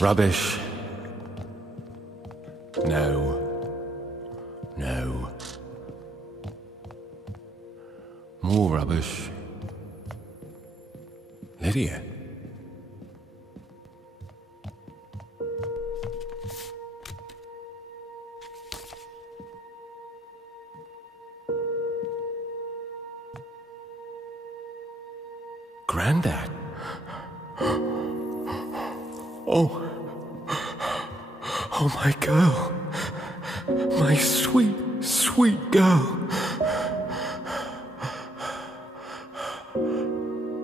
Rubbish. No. No. More rubbish. Lydia. Grandad. Oh. Oh, my girl. My sweet, sweet girl.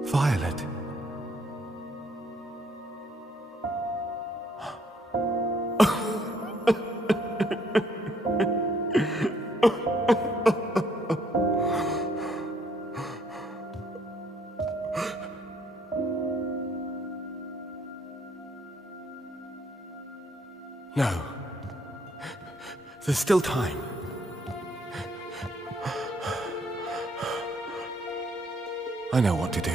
Violet. No. There's still time. I know what to do.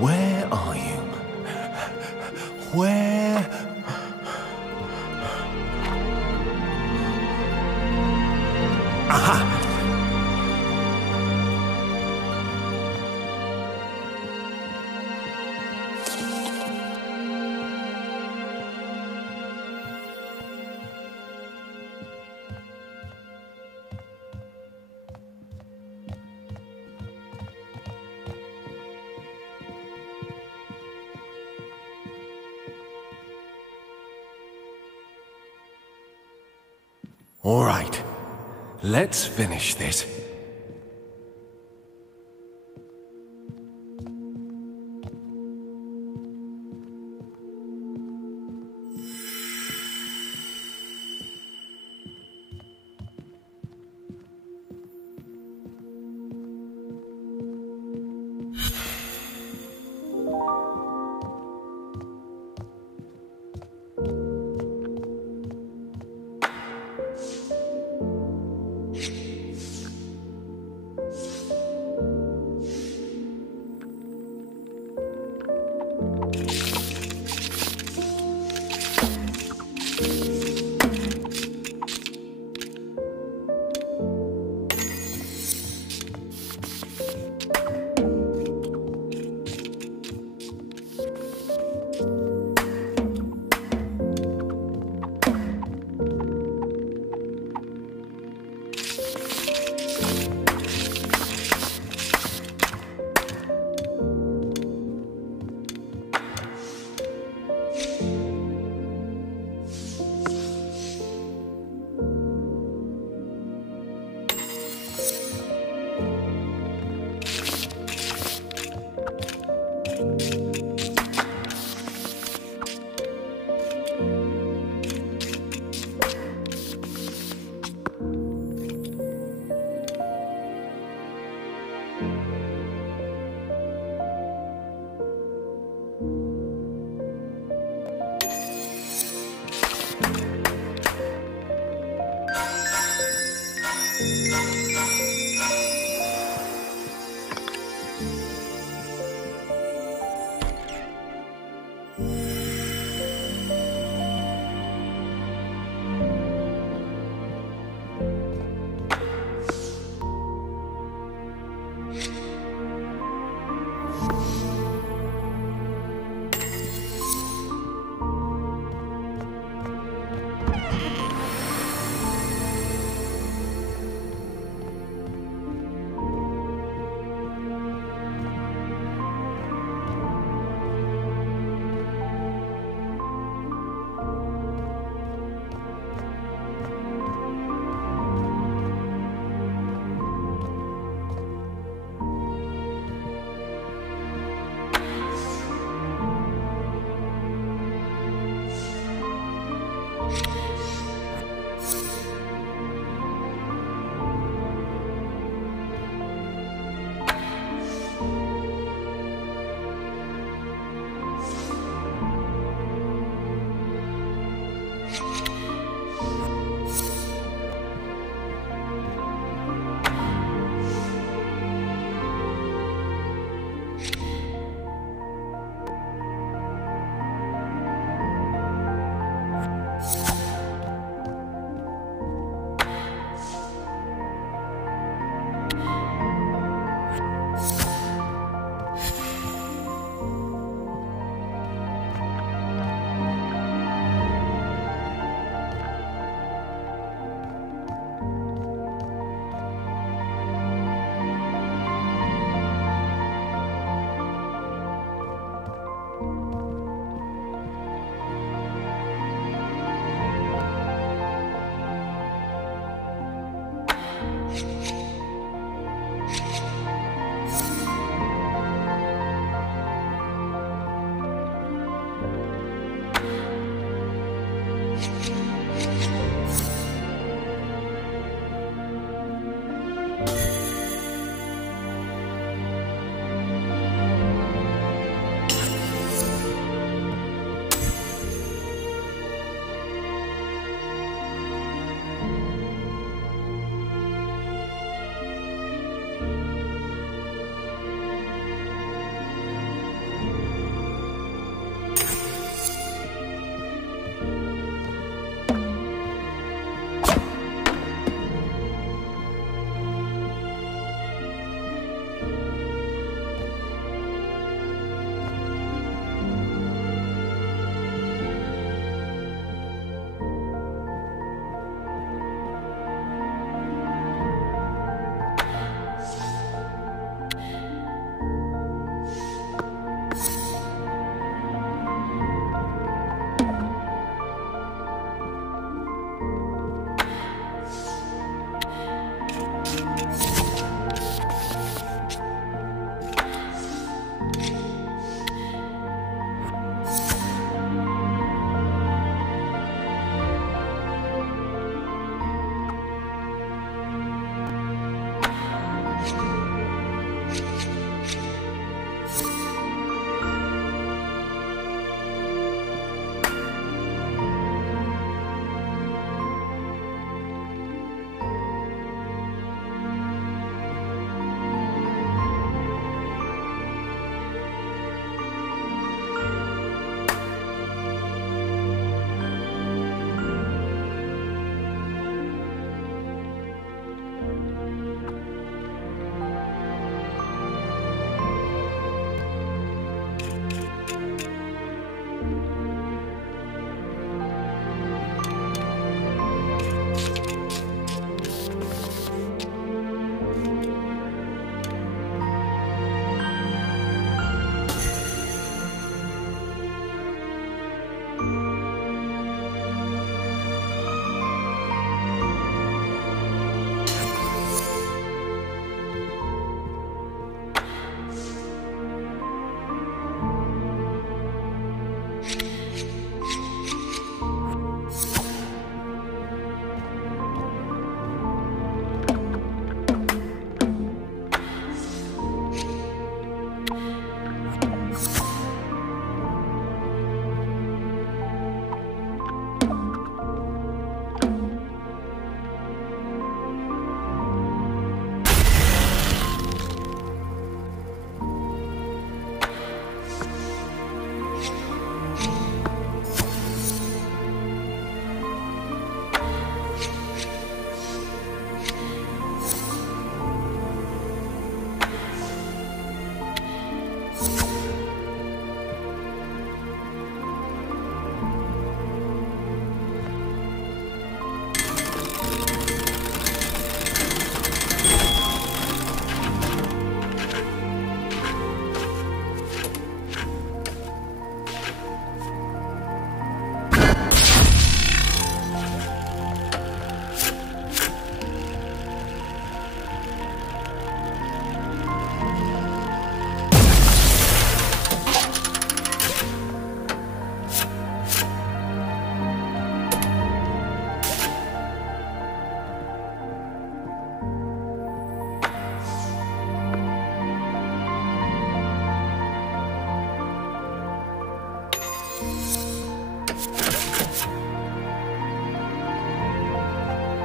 Where are you? Where? Aha! All right, let's finish this.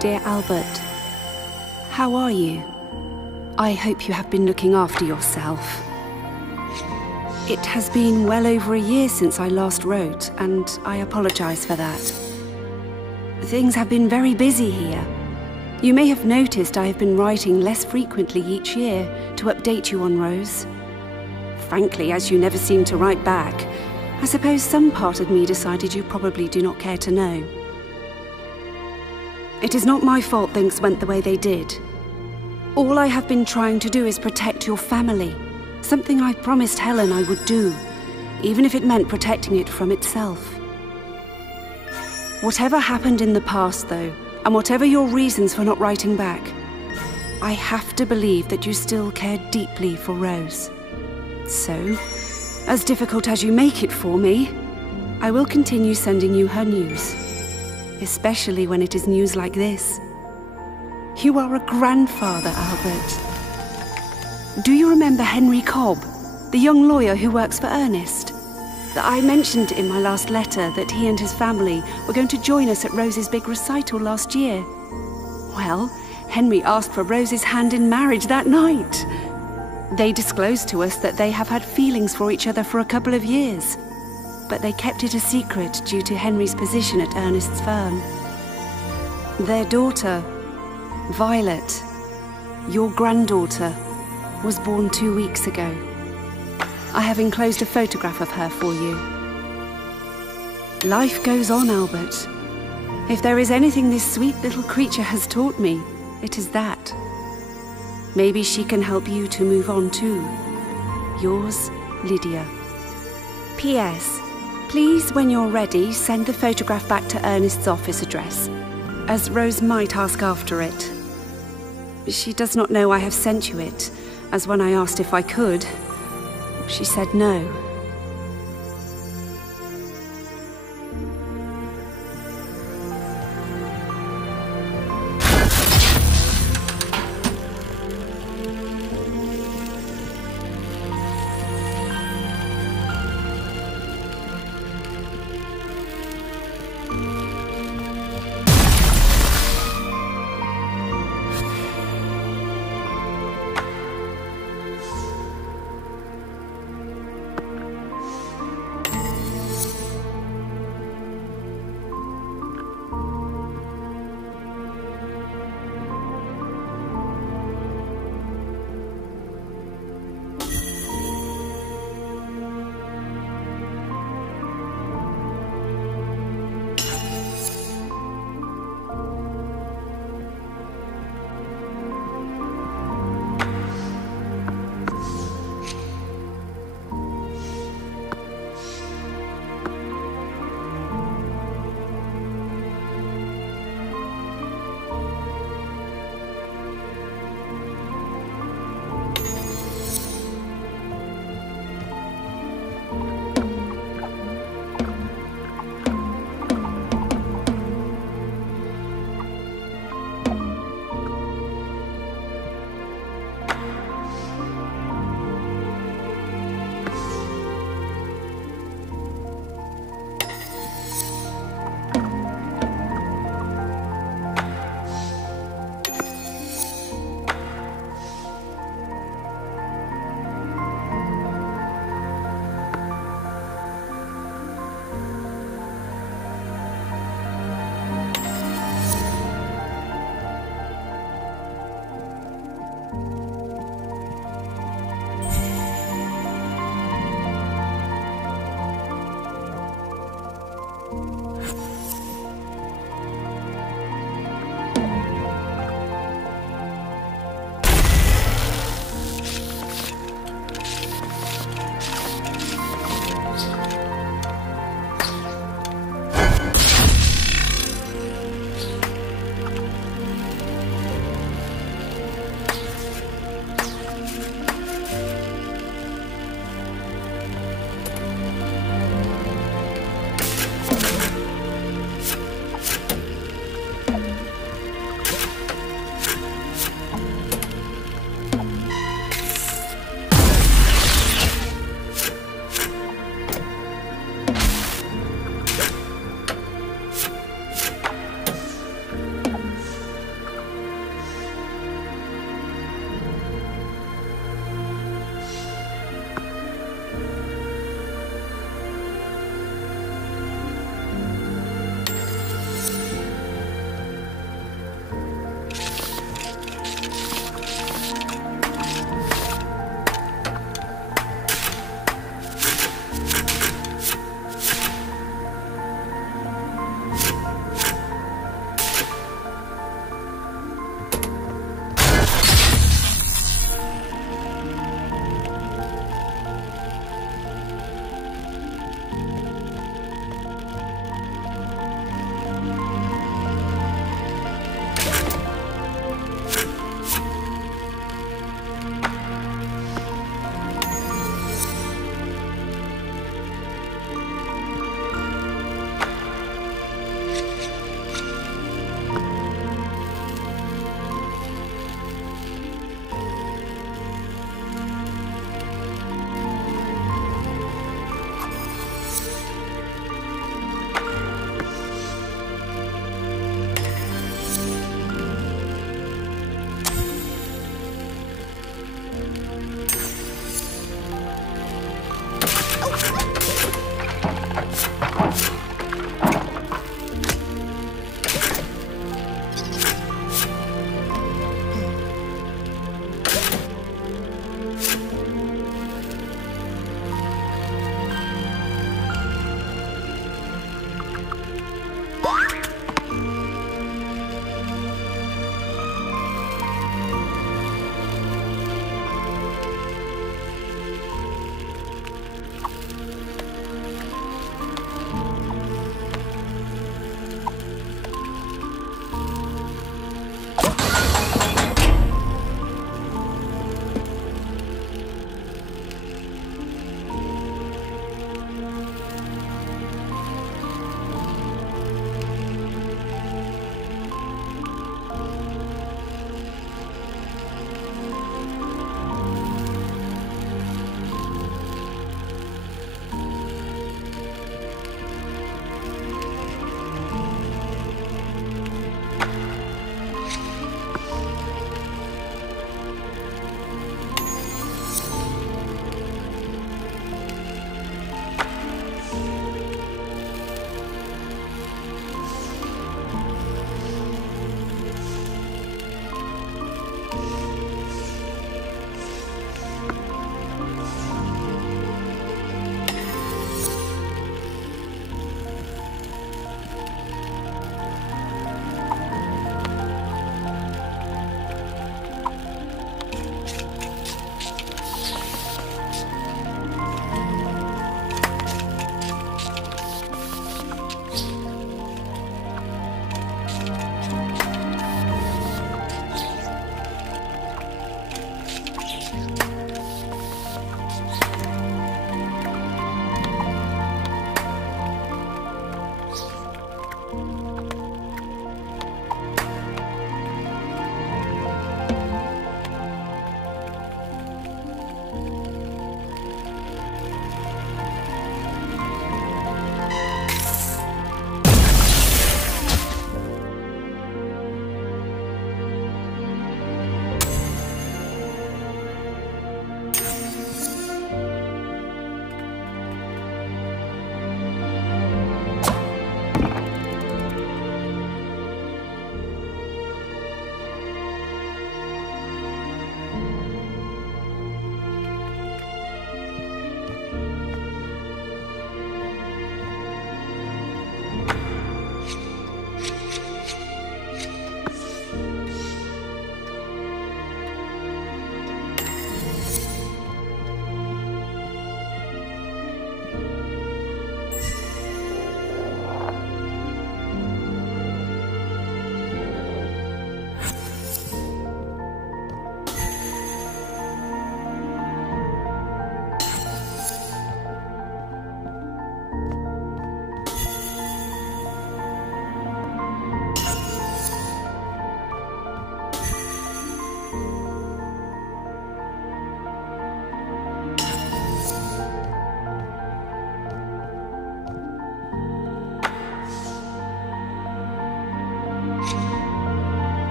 Dear Albert, how are you? I hope you have been looking after yourself. It has been well over a year since I last wrote, and I apologize for that. Things have been very busy here. You may have noticed I have been writing less frequently each year to update you on Rose. Frankly, as you never seem to write back, I suppose some part of me decided you probably do not care to know. It is not my fault things went the way they did. All I have been trying to do is protect your family, something I promised Helen I would do, even if it meant protecting it from itself. Whatever happened in the past, though, and whatever your reasons for not writing back, I have to believe that you still care deeply for Rose. So, as difficult as you make it for me, I will continue sending you her news, especially when it is news like this. You are a grandfather, Albert. Do you remember Henry Cobb, the young lawyer who works for Ernest? I mentioned in my last letter that he and his family were going to join us at Rose's big recital last year. Well, Henry asked for Rose's hand in marriage that night. They disclosed to us that they have had feelings for each other for a couple of years, but they kept it a secret due to Henry's position at Ernest's firm. Their daughter, Violet, your granddaughter, was born 2 weeks ago. I have enclosed a photograph of her for you. Life goes on, Albert. If there is anything this sweet little creature has taught me, it is that. Maybe she can help you to move on too. Yours, Lydia. P.S. Please, when you're ready, send the photograph back to Ernest's office address, as Rose might ask after it. She does not know I have sent you it, as when I asked if I could, she said no.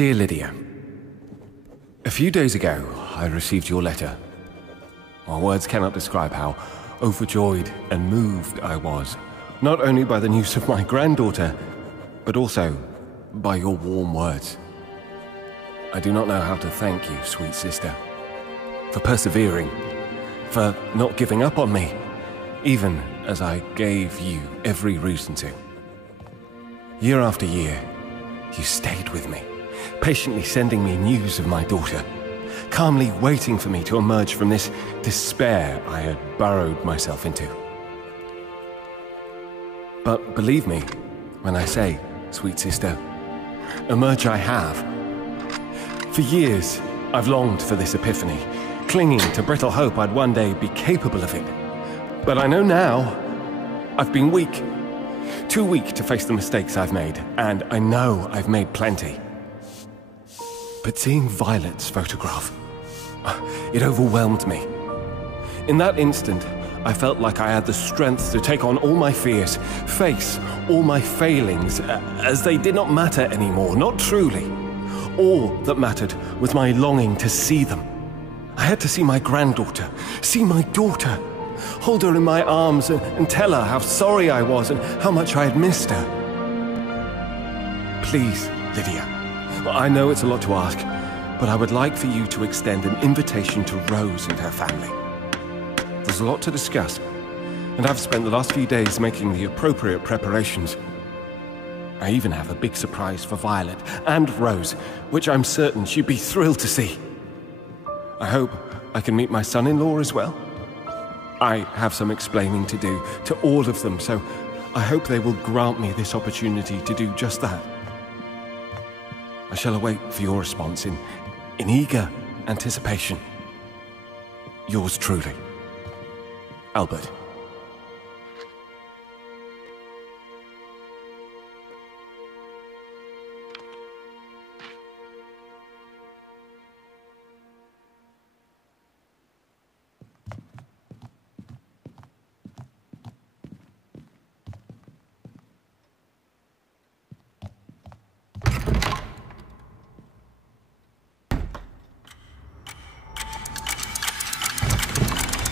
Dear Lydia, a few days ago, I received your letter. My words cannot describe how overjoyed and moved I was, not only by the news of my granddaughter, but also by your warm words. I do not know how to thank you, sweet sister, for persevering, for not giving up on me, even as I gave you every reason to. Year after year, you stayed with me, patiently sending me news of my daughter, calmly waiting for me to emerge from this despair I had burrowed myself into. But believe me when I say, sweet sister, emerge I have. For years, I've longed for this epiphany, clinging to brittle hope I'd one day be capable of it. But I know now, I've been weak. Too weak to face the mistakes I've made, and I know I've made plenty. But seeing Violet's photograph, it overwhelmed me. In that instant, I felt like I had the strength to take on all my fears, face all my failings, as they did not matter anymore, not truly. All that mattered was my longing to see them. I had to see my granddaughter, see my daughter, hold her in my arms and tell her how sorry I was and how much I had missed her. Please, Lydia, I know it's a lot to ask, but I would like for you to extend an invitation to Rose and her family. There's a lot to discuss, and I've spent the last few days making the appropriate preparations. I even have a big surprise for Violet and Rose, which I'm certain she'd be thrilled to see. I hope I can meet my son-in-law as well. I have some explaining to do to all of them, so I hope they will grant me this opportunity to do just that. I shall await for your response in eager anticipation. Yours truly, Albert.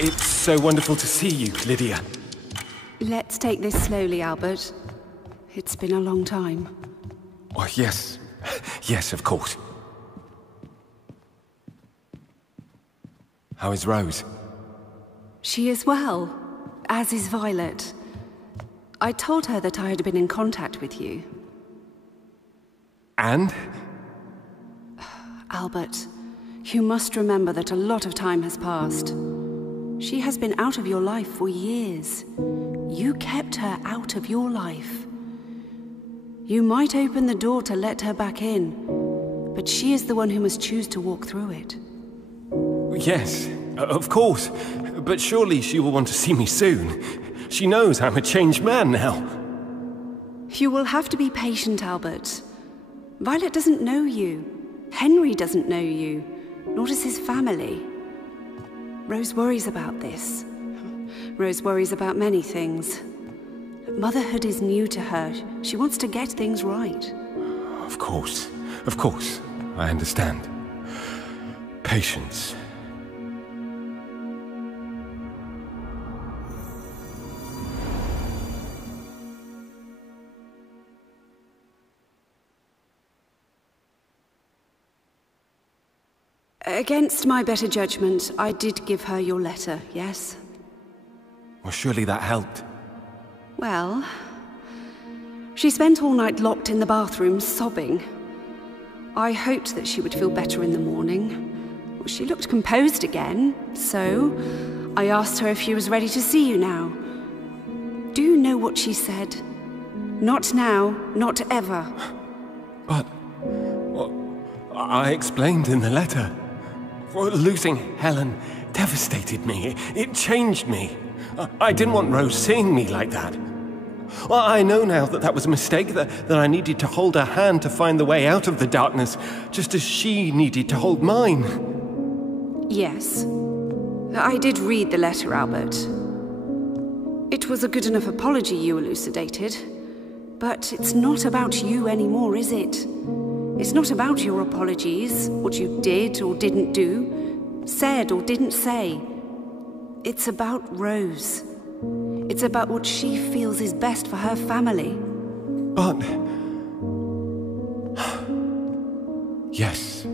It's so wonderful to see you, Lydia. Let's take this slowly, Albert. It's been a long time. Oh, yes. Yes, of course. How is Rose? She is well, as is Violet. I told her that I had been in contact with you. And? Albert, you must remember that a lot of time has passed. She has been out of your life for years. You kept her out of your life. You might open the door to let her back in, but she is the one who must choose to walk through it. Yes, of course. But surely she will want to see me soon. She knows I'm a changed man now. You will have to be patient, Albert. Violet doesn't know you. Henry doesn't know you, nor does his family. Rose worries about this. Rose worries about many things. Motherhood is new to her. She wants to get things right. Of course, I understand. Patience. Against my better judgment, I did give her your letter, yes? Well, surely that helped. Well, she spent all night locked in the bathroom, sobbing. I hoped that she would feel better in the morning. Well, she looked composed again, so I asked her if she was ready to see you now. Do you know what she said? Not now, not ever. But, well, I explained in the letter. Well, losing Helen devastated me. It changed me. I didn't want Rose seeing me like that. Well, I know now that that was a mistake, that I needed to hold her hand to find the way out of the darkness, just as she needed to hold mine. Yes. I did read the letter, Albert. It was a good enough apology you elucidated. But it's not about you anymore, is it? It's not about your apologies, what you did or didn't do, said or didn't say. It's about Rose. It's about what she feels is best for her family. But... Yes.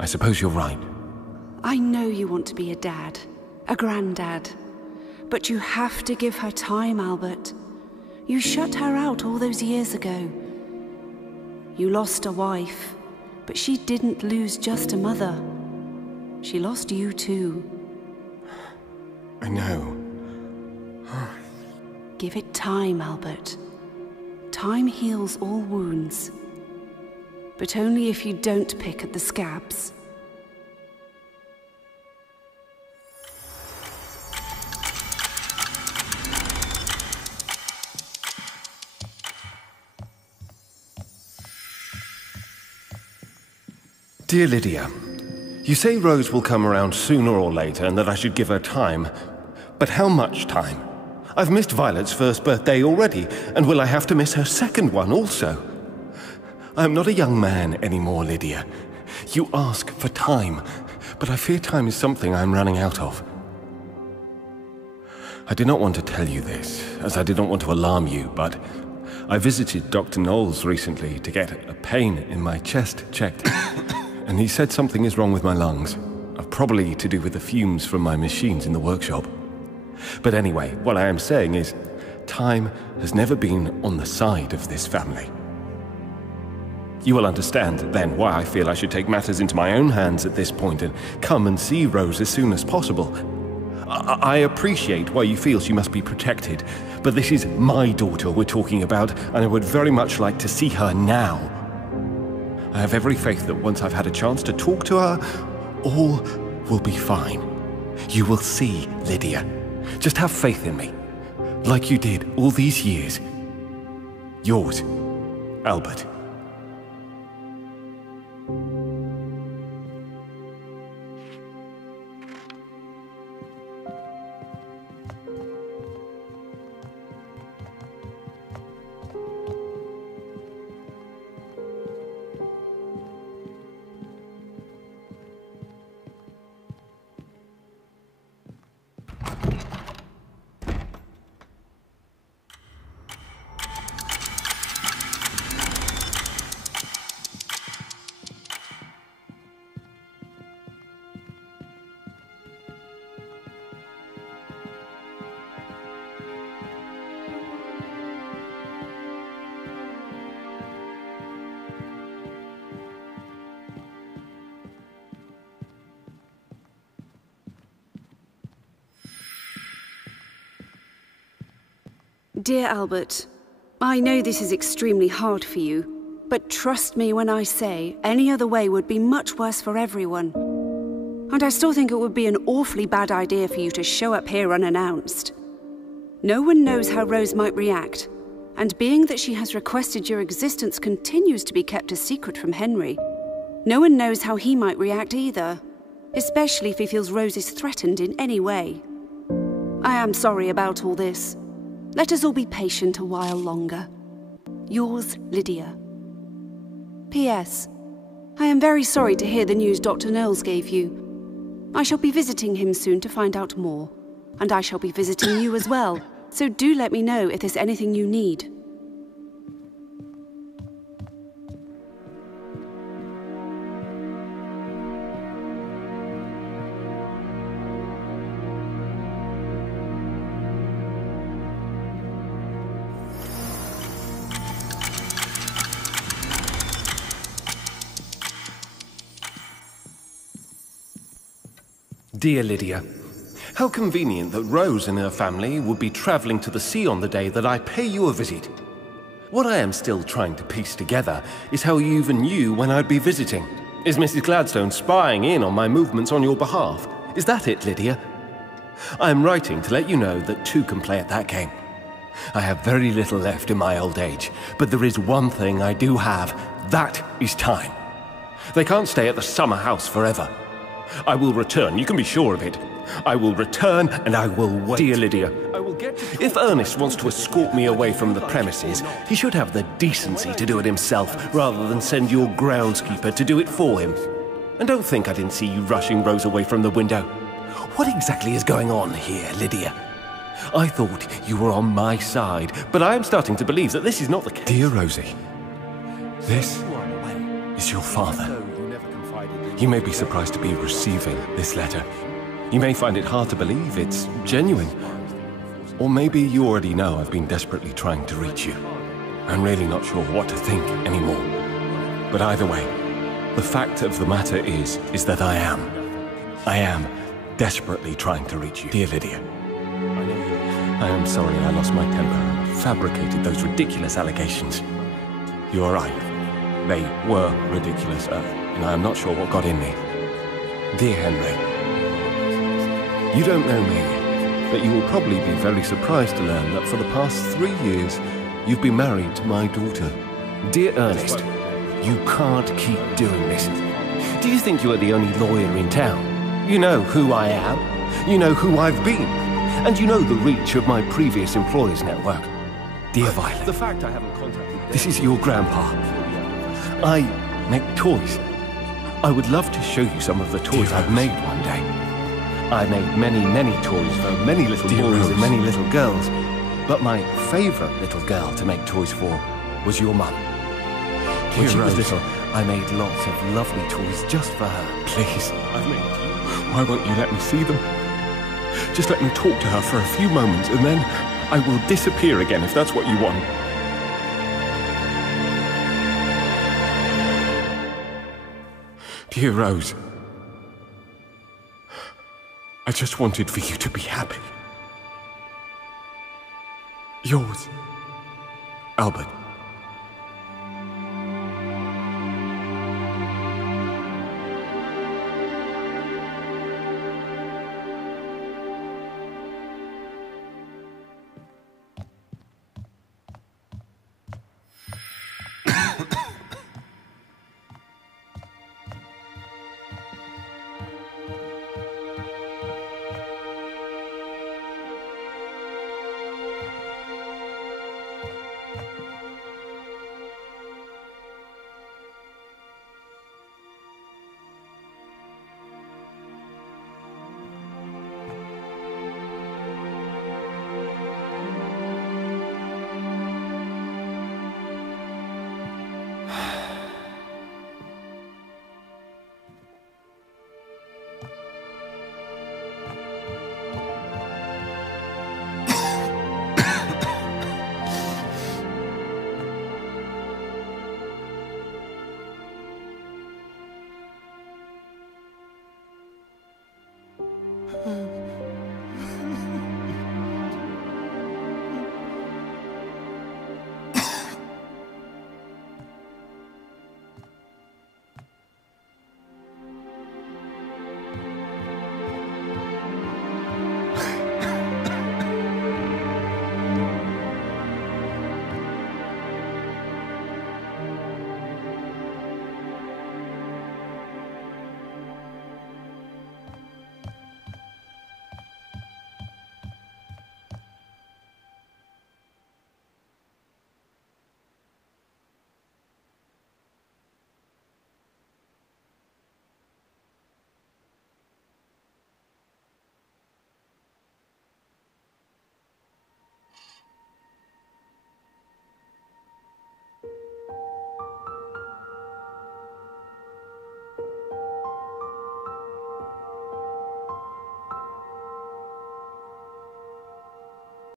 I suppose you're right. I know you want to be a dad, a granddad. But you have to give her time, Albert. You shut her out all those years ago. You lost a wife, but she didn't lose just a mother. She lost you too. I know. Give it time, Albert. Time heals all wounds. But only if you don't pick at the scabs. Dear Lydia, you say Rose will come around sooner or later and that I should give her time. But how much time? I've missed Violet's first birthday already, and will I have to miss her second one also? I am not a young man anymore, Lydia. You ask for time, but I fear time is something I am running out of. I did not want to tell you this, as I did not want to alarm you, but I visited Dr. Knowles recently to get a pain in my chest checked, and he said something is wrong with my lungs, probably to do with the fumes from my machines in the workshop. But anyway, what I am saying is, time has never been on the side of this family. You will understand, then, why I feel I should take matters into my own hands at this point and come and see Rose as soon as possible. I appreciate why you feel she must be protected, but this is my daughter we're talking about, and I would very much like to see her now. I have every faith that once I've had a chance to talk to her, all will be fine. You will see, Lydia. Just have faith in me, like you did all these years. Yours, Albert. Dear Albert, I know this is extremely hard for you, but trust me when I say any other way would be much worse for everyone. And I still think it would be an awfully bad idea for you to show up here unannounced. No one knows how Rose might react, and being that she has requested your existence continues to be kept a secret from Henry, no one knows how he might react either, especially if he feels Rose is threatened in any way. I am sorry about all this. Let us all be patient a while longer. Yours, Lydia. P.S. I am very sorry to hear the news Dr. Knowles gave you. I shall be visiting him soon to find out more, and I shall be visiting you as well, so do let me know if there's anything you need. Dear Lydia, how convenient that Rose and her family would be traveling to the sea on the day that I pay you a visit. What I am still trying to piece together is how you even knew when I'd be visiting. Is Mrs. Gladstone spying in on my movements on your behalf? Is that it, Lydia? I am writing to let you know that two can play at that game. I have very little left in my old age, but there is one thing I do have. That is time. They can't stay at the summer house forever. I will return, you can be sure of it. I will return, and I will wait. Dear Lydia, if Ernest wants to escort me away from the premises, he should have the decency to do it himself, rather than send your groundskeeper to do it for him. And don't think I didn't see you rushing Rose away from the window. What exactly is going on here, Lydia? I thought you were on my side, but I am starting to believe that this is not the case. Dear Rosie, this is your father. You may be surprised to be receiving this letter. You may find it hard to believe it's genuine. Or maybe you already know I've been desperately trying to reach you. I'm really not sure what to think anymore. But either way, the fact of the matter is that I am desperately trying to reach you. Dear Lydia, I am sorry I lost my temper and fabricated those ridiculous allegations. You are right. They were ridiculous, and I am not sure what got in me. Dear Henry, you don't know me, but you will probably be very surprised to learn that for the past 3 years, you've been married to my daughter. Dear Ernest, you can't keep doing this. Do you think you are the only lawyer in town? You know who I am, you know who I've been, and you know the reach of my previous employers' network. Dear Violet, the fact I haven't contacted this is your grandpa. I make toys. I would love to show you some of the toys I've made one day. I made many toys for many little boys and many little girls, but my favorite little girl to make toys for was your mum. When she was little, I made lots of lovely toys just for her. Please, I've made a few. Why won't you let me see them? Just let me talk to her for a few moments, and then I will disappear again if that's what you want. Dear Rose, I just wanted for you to be happy. Yours, Albert.